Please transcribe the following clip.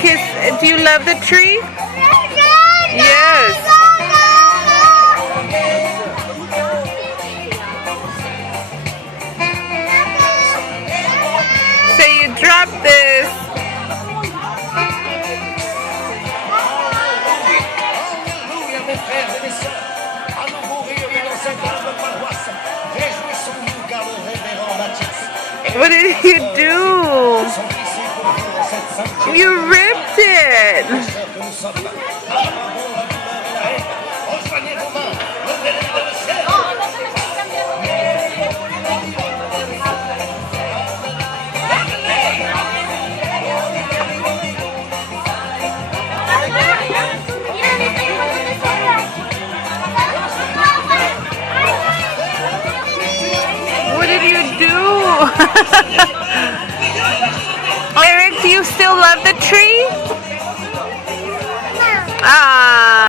kiss? Do you love the tree? Yes. So you drop this. Alléluia, mes frères et mes sœurs. À nouveau réunis dans cette grande paroisse. Réjouissons-nous car le révérend Baptiste What did you do? sont ici pour vivre cette sainte journée. You ripped it. Frères que nous sommes. Abandonnons la douleur et la haine. Rejoignez vos mains. Levez-les vers le ciel. What did you do? Eric, do you still love the tree?